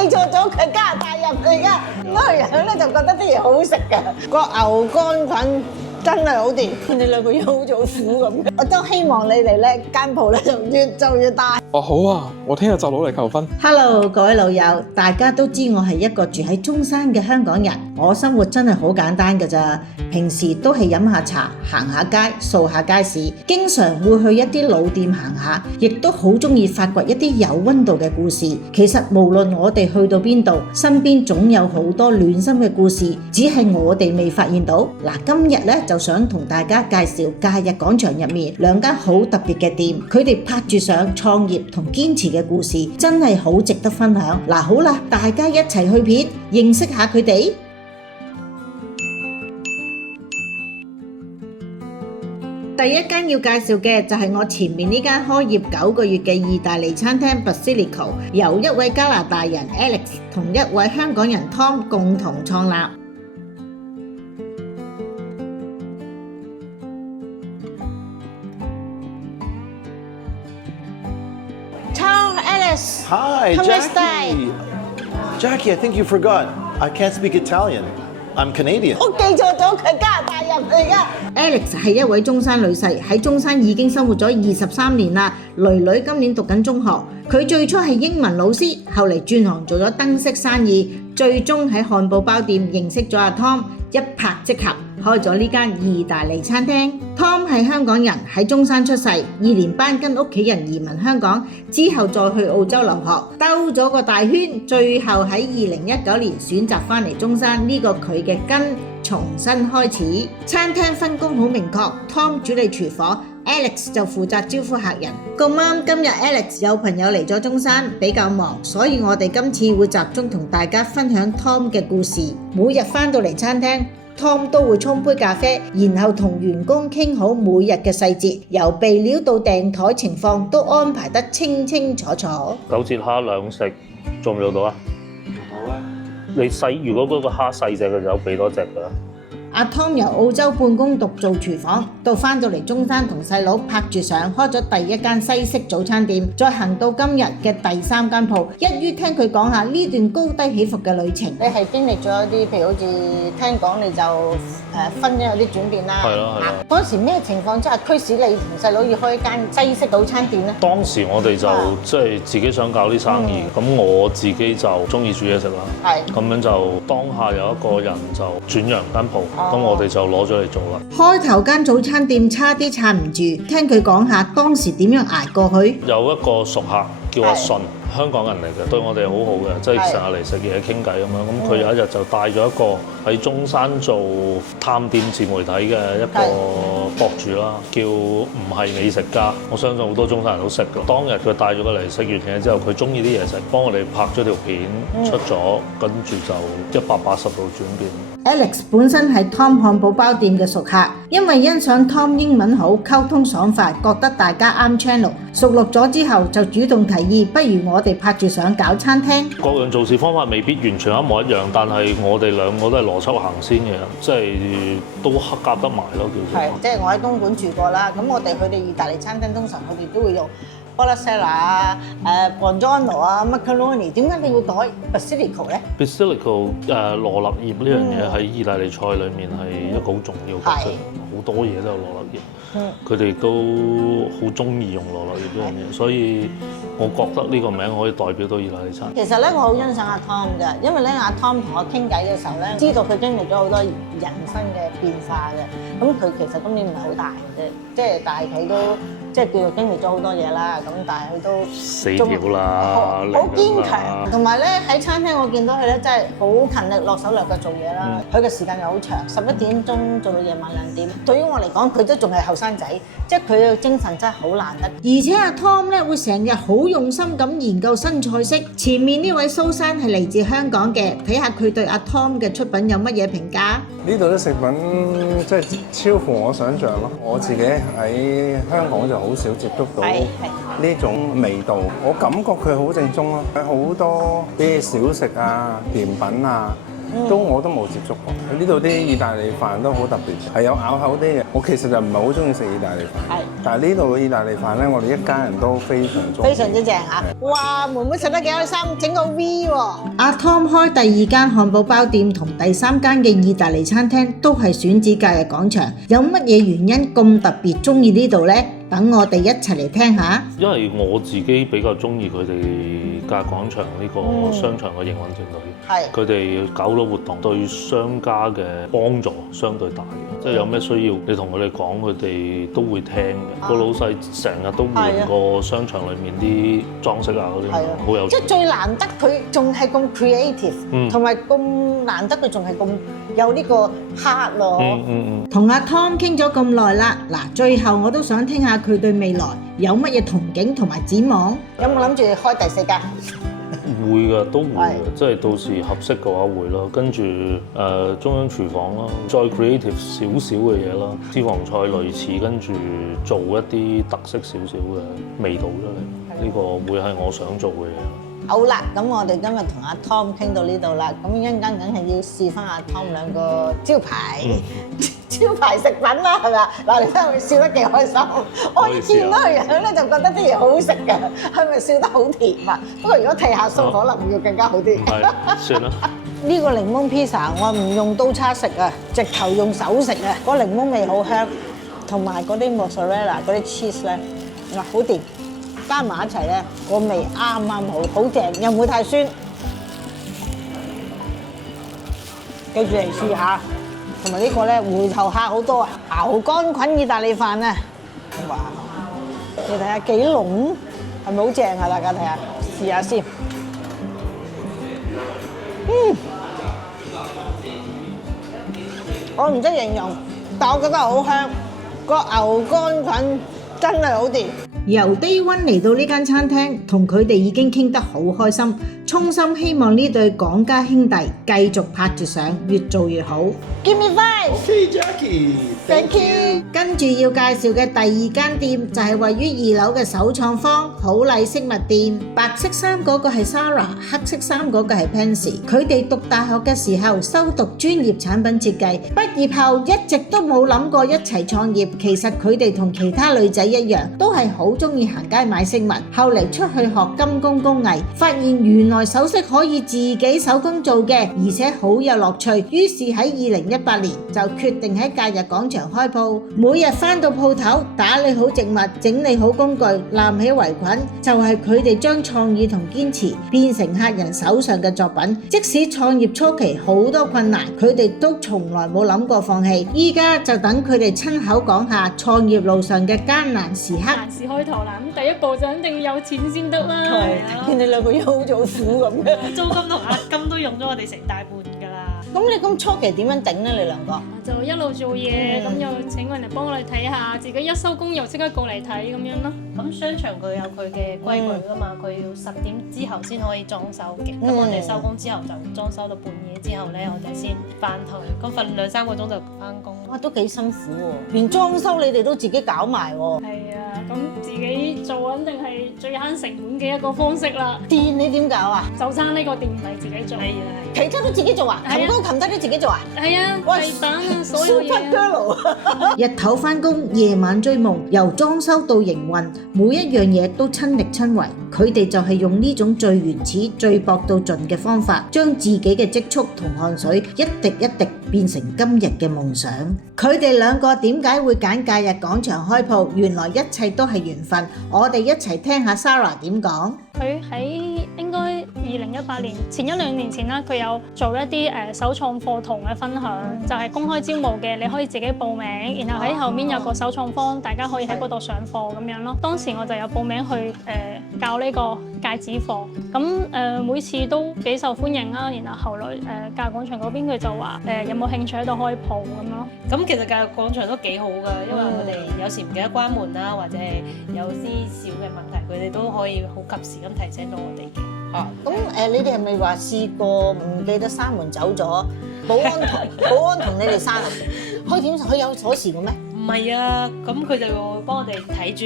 記錯咗，佢加拿大人嚟㗎。嗰個人咧就覺得啲嘢好好食㗎，個牛肝菌真係好掂。你兩個樣好似好苦咁，我都希望你哋咧間鋪咧就越做越大。哦，好啊，我聽日就攞嚟求婚。Hello，各位老友，大家都知我係一個住喺中山嘅香港人，我生活真係好簡單㗎咋，平時都係飲下茶、行下街、掃下街市，經常會去一啲老店行下，亦都好鍾意發掘一啲有溫度嘅故事。其實無論我哋去到邊度，身邊總有好多暖心嘅故事，只係我哋未發現到。嗱，今日咧就想同大家介紹假日廣場入面兩間好特別嘅店，佢哋拍住上創業同堅持嘅故事，真係好值得分享。嗱，好啦，大家一齊去片，認識下佢哋。第一間要介紹嘅就係我前面呢間開業9個月嘅意大利餐廳 Basilico， 由一位加拿大人 Alex 同一位香港人 Tom 共同創立。Tom, Alex. Hi, Come Jackie. Jackie, I think you forgot. I can't speak Italian. I'm Canadian. 我記錯咗，佢加拿大人嚟㗎。Alex 係一位中山女婿，喺中山已經生活咗23年啦。女今年讀緊中學，佢最初係英文老師，後嚟轉行做咗燈飾生意，最終喺漢堡包店認識咗阿 Tom， 一拍即合，開咗呢間意大利餐廳。Tom 係香港人，喺中山出世，2年班跟屋企人移民香港，之後再去澳洲留學，兜咗個大圈，最後喺2019年選擇返嚟中山，呢個佢嘅根，重新開始。餐廳分工好明確， Tom 主理廚房， Alex 就負責招呼客人。咁啱今日 Alex 有朋友嚟咗中山，比較忙，所以我哋今次會集中同大家分享 Tom 嘅故事。每日返到嚟餐廳，Tom 都會沖杯咖啡，然後同員工傾好每日嘅細節，由備料到訂台情況都安排得清清楚楚。9節蝦兩食做唔做到啊？做到啊！你細如果嗰個蝦細隻嘅就有俾多隻㗎。阿 Tom 由澳洲半工讀做廚房，到返到嚟中山同細佬拍住上開咗第一間西式早餐店，再行到今日嘅第3間鋪。一於聽佢講下呢段高低起伏嘅旅程。你係經歷咗一啲，譬如好似聽講你就婚姻有啲轉變啦。係咯係咯。嗰時咩情況之下驅使你同細佬要開一間西式早餐店呢？當時我哋就即係自己想搞啲生意，咁我自己就中意煮嘢食啦。係。咁樣就當下有一個人就轉讓間鋪。咁我哋就攞咗嚟做啦。開頭間早餐店差啲撐唔住，聽佢講下當時點樣捱過去。有一個熟客叫阿信，香港人嚟嘅，對我哋好好嘅，即係成日嚟食嘢傾偈咁樣。咁佢有一日就帶咗一個喺中山做探店自媒體嘅一個博主啦，叫唔係美食家。我相信好多中山人都識㗎。當日佢帶咗佢嚟食完嘢之後，佢中意啲嘢食，幫我哋拍咗條片出咗，跟住就180度轉變。Alex 本身係 Tom 漢堡包店嘅熟客，因為欣賞 Tom 英文好、溝通爽快，覺得大家啱 channel， 熟絡咗之後就主動提議，不如我哋拍住相搞餐廳。各樣做事方法未必完全一模一樣，但係我哋兩個都係邏輯行先嘅，即係都夾得埋咯，叫做。係，即係我喺東莞住過啦，咁我哋去到意大利餐廳，通常佢哋都會用Buonasera 啊、Buongiorno 啊、Macaroni， 點解你會改 Basilico 咧 ？Basilico 羅勒葉呢樣嘢喺意大利菜裡面係一個好重要嘅角色，好多嘢都有羅勒葉。佢哋都好中意用羅勒葉呢樣嘢，所以我覺得呢個名可以代表到意大利餐。其實咧，我好欣賞阿 Tom 嘅，因為咧阿 Tom 同我傾偈嘅時候咧，知道佢經歷咗好多人生嘅變化嘅。咁佢其實今年唔係好大嘅啫，即係但係佢都即係叫做經歷咗好多嘢啦。咁但係佢都4條啦，好堅強。同埋咧喺餐廳我見到佢咧真係好勤力落手落腳做嘢啦。佢嘅時間又好長，11點鐘做到夜晚2點。對於我嚟講，佢都仲係後生仔，即係佢嘅精神真係好難得。而且阿 Tom 咧會成日好用心咁研究新菜式。前面呢位蘇珊係嚟自香港嘅，睇下佢對阿 Tom 嘅出品有乜嘢評價？呢度啲食品即係超乎我想象咯。我自己喺香港就好少接觸到呢種味道，我感覺佢好正宗咯。好多啲小食啊、甜品啊，我都冇接觸過。呢度啲意大利飯都好特別，係有咬口啲嘅。我其實就唔係好中意食意大利飯，係但係呢度嘅意大利飯咧，我哋一家人都非常中意。非常之正嚇！哇，妹妹食得幾開心，整個 V 喎。阿 Tom 開第二間漢堡包店同第三間嘅意大利餐廳都係選址假日廣場，有乜嘢原因咁特別中意呢度呢？等我哋一齊嚟聽下。因為我自己比較中意佢哋假日廣場呢個商場嘅營運團隊，佢哋搞到活動對商家嘅幫助相對大嘅，即係有咩需要你同佢哋講，佢哋都會聽嘅。個老細成日都換個商場裡面啲裝飾啊嗰啲，好有趣。即係最難得佢仲係咁 creative，同埋咁難得佢仲係咁有呢個 heart 咯。同阿 Tom 傾咗咁耐啦，嗱，最後我都想聽下佢對未來有乜嘢憧憬同埋展望？有冇諗住開第4間？會嘅，都會嘅，即係到時合適嘅話會咯。跟住中央廚房啦，再 creative 少少嘅嘢啦，私房菜類似，跟住做一啲特色少少嘅味道出嚟，呢個會係我想做嘅嘢。好啦，咁我哋今日同阿 Tom 傾到呢度啦，咁一陣間梗係要試翻阿 Tom 兩個招牌食品啦，係咪啊？嗱，你睇佢笑得幾開心，我一見到佢樣咧就覺得啲嘢好好食嘅，係咪笑得好甜啊？不過如果剃下鬚可能會更加好啲。係，算啦。呢個檸檬 pizza 我唔用刀叉食啊，直頭用手食啊，嗰檸檬味好香，同埋嗰啲 mozzarella 嗰啲 cheese 咧，嗱好掂。加埋一齊咧，個味啱啱好，好正，又唔會太酸。記住嚟試下，同埋呢個咧回頭客好多啊！牛肝菌意大利飯啊，哇！你睇下幾濃，係咪好正啊？大家睇下，試下先。我唔識形容，但我覺得好香。個牛肝菌真係好掂。由 Day One 嚟到呢間餐廳，同佢哋已經傾得好開心，衷心希望呢對港家兄弟繼續拍住相，越做越好。Give me five。Okay, Jackie. Thank you。跟住要介紹嘅第二間店就係位於2樓嘅首創坊好禮飾物店。白色衫嗰個係 Sarah， 黑色衫嗰個係 Pansy。佢哋讀大學嘅時候修讀專業產品設計，畢業後一直都冇諗過一齊創業。其實佢哋同其他女仔一樣，都係好中意行街買飾物。後嚟出去學金工工藝，發現原來首飾可以自己手工做嘅，而且好有樂趣。於是喺2018年就決定喺假日廣場開鋪，每日返到鋪頭打理好植物，整理好工具，攬起圍裙，就係佢哋將創意同堅持變成客人手上嘅作品。即使創業初期好多困難，佢哋都從來冇諗過放棄。依家就等佢哋親口講下創業路上嘅艱難時刻。難事開頭啦，咁第一步就肯定要有錢先得啦。見你兩個憂做苦咁嘅，租金同押金都用咗我哋成大半㗎啦。咁你咁初期點樣頂咧？你兩個？就一路做嘢，咁又請人嚟幫我哋睇下，自己一收工又即刻過嚟睇咁樣咯。咁商場佢有佢嘅規矩㗎嘛，佢要10點之後先可以裝修嘅。咁我哋收工之後就裝修到半夜之後咧，我哋先翻去。咁瞓2-3個鐘就翻工。哇，都幾辛苦喎！連裝修你哋都自己搞埋喎。係啊，咁自己做肯定係最慳成本嘅一個方式啦。電你點搞啊？就差呢個電咪自己做。係啊，其他都自己做啊？琴高琴低都自己做啊？係啊，地板啊，所有嘢。日頭翻工，夜晚追夢，由裝修到營運，每一樣嘢都親力親為。佢哋就係用呢種最原始、最搏到盡嘅方法，將自己嘅積蓄同汗水一滴一滴變成今日嘅夢想。佢哋兩個點解會揀假日廣場開鋪？原來一切都係緣分。我哋一齊聽下 Sarah 點講。佢喺應該2018年前1-2年前啦，佢有做一啲首創課堂嘅分享，就係公開招募嘅，你可以自己報名，然後喺後面有個首創坊，大家可以喺嗰度上課咁樣咯。當時我就有報名去教呢個戒指課，咁每次都幾受歡迎啦。然後後來假日廣場嗰邊佢就話有冇興趣喺度開鋪咁咯。咁其實假日廣場都幾好㗎，因為我哋有時唔記得關門啦，或者係有啲小嘅問題，佢哋都可以好及時咁提醒到我哋嘅。咁你哋係咪話試過唔記得閂門走咗？保安同你哋閂啊？佢有鎖匙嘅咩？唔唔係啊，咁佢就會幫我哋睇住，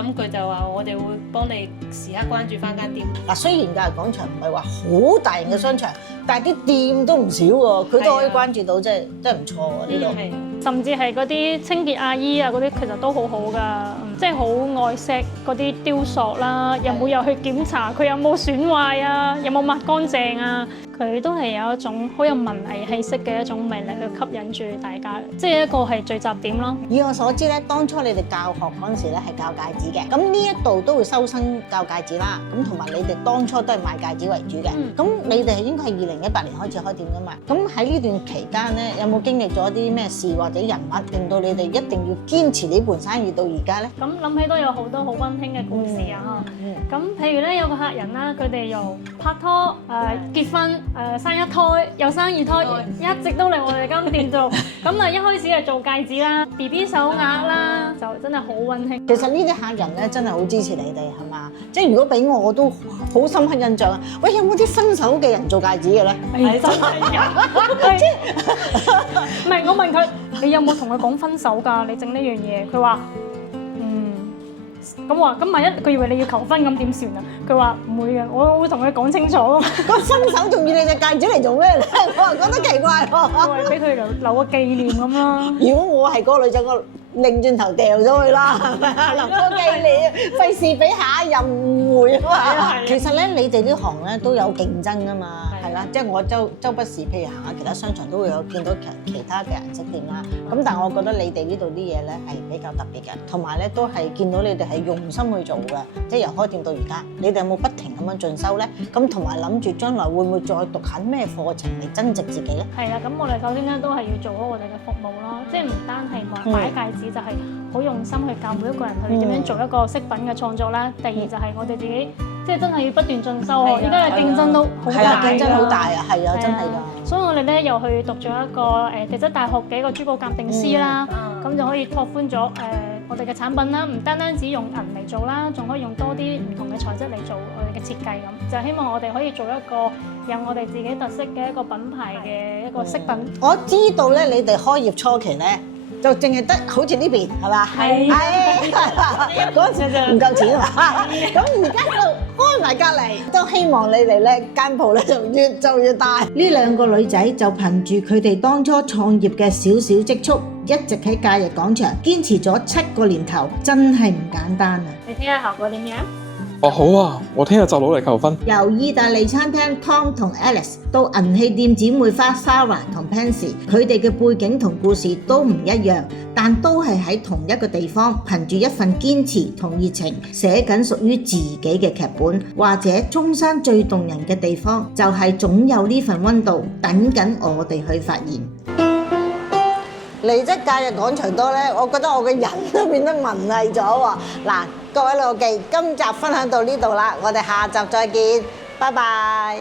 咁佢就話我哋會幫你時刻關注翻間店。嗱，雖然假日廣場唔係話好大型嘅商場，但係啲店都唔少喎，佢都可以關注到，真係唔錯喎呢度。係甚至係嗰啲清潔阿姨啊嗰啲，其實都好好㗎，即係好愛惜嗰啲雕塑啦，有冇去檢查佢有冇損壞啊，有冇抹乾淨啊，佢都係有一種好有文藝氣息嘅一種魅力去吸引住大家，即係一個係聚集點咯。以我所知咧，當初你哋教學嗰陣時咧係教戒指嘅，咁呢一度都會收生教戒指啦，咁同埋你哋當初都係賣戒指為主嘅，咁、你哋應該係2018年開始開店㗎嘛，咁喺呢段期間咧，有冇經歷咗啲咩事或者人物令到你哋一定要堅持呢盤生意到而家咧？咁諗起都有好多好溫馨嘅故事啊！咁譬如咧有個客人啦，佢哋由拍拖、結婚、生一胎又生二胎，一直都嚟我哋間店做。咁啊一開始係做戒指啦、BB 手鐲啦，就真係好溫馨。其實呢啲客人咧真係好支持你哋係嘛？即係如果俾我都好深刻印象啊！喂，有冇啲分手嘅人做戒指嘅咧？係真係有，唔係我問佢，你有冇同佢講分手㗎？你整呢樣嘢，佢話咁話，咁萬一佢以為你要求婚咁點算啊？佢話唔會嘅，我會同佢講清楚。咁分手仲要你隻戒指嚟做咩咧？我係覺得奇怪喎。我係俾佢留個紀念咁啦。如果我係嗰個女仔，我擰轉頭掉咗佢啦，係咪啊？留個紀念，費事俾下一任誤會啊嘛。其實咧，你哋呢行咧都有競爭㗎嘛，係啦。即係我周不時，譬如行下其他商場都會有見到其他嘅顏色店啦。咁但係我覺得你哋呢度啲嘢咧係比較特別嘅，同埋咧都係見到你哋係用心去做嘅，即係由開店到而家，你哋有冇不停咁樣進修咧？咁同埋諗住將來會唔會再讀緊咩課程嚟增值自己咧？係啊，咁我哋首先咧都係要做好我哋嘅服務咯，即係唔單係話擺戒指，就係好用心去教每一個人去點樣做一個飾品嘅創作啦。第二就係我哋自己即係真係要不斷進修，而家嘅競爭都好大，係啊，競爭好大啊，係啊，真係㗎。所以我哋咧又去讀咗一個地質大學嘅一個珠寶鑑定師啦，咁就可以拓寬咗我哋嘅產品啦，唔單止用銀嚟做啦，仲可以用多啲唔同嘅材質嚟做我哋嘅設計咁，就希望我哋可以做一個有我哋自己特色嘅一個品牌嘅一個飾品。我知道咧，你哋開業初期咧，就淨係得好似呢邊係嘛？係嗰陣時唔夠錢啊嘛。咁而家就開埋隔離，都希望你哋咧間鋪咧就越做越大。呢兩個女仔就憑住佢哋當初創業嘅少少積蓄，一直喺假日廣場堅持咗7個年頭，真係唔簡單啊！你睇下效果點樣？哦，好啊，我聽日就攞嚟求婚。由意大利餐廳 Tom 同 Alice 到銀器店姊妹花 Sarah 同 Pansy， 佢哋嘅背景同故事都唔一樣，但都係喺同一個地方，憑住一份堅持同熱情，寫緊屬於自己嘅劇本。或者中山最動人嘅地方，就係總有呢份溫度等緊我哋去發現。嚟得假日廣場多咧，我覺得我嘅人都變得文藝咗喎。嗱，各位老記，今集分享到呢度啦，我哋下集再見，拜拜。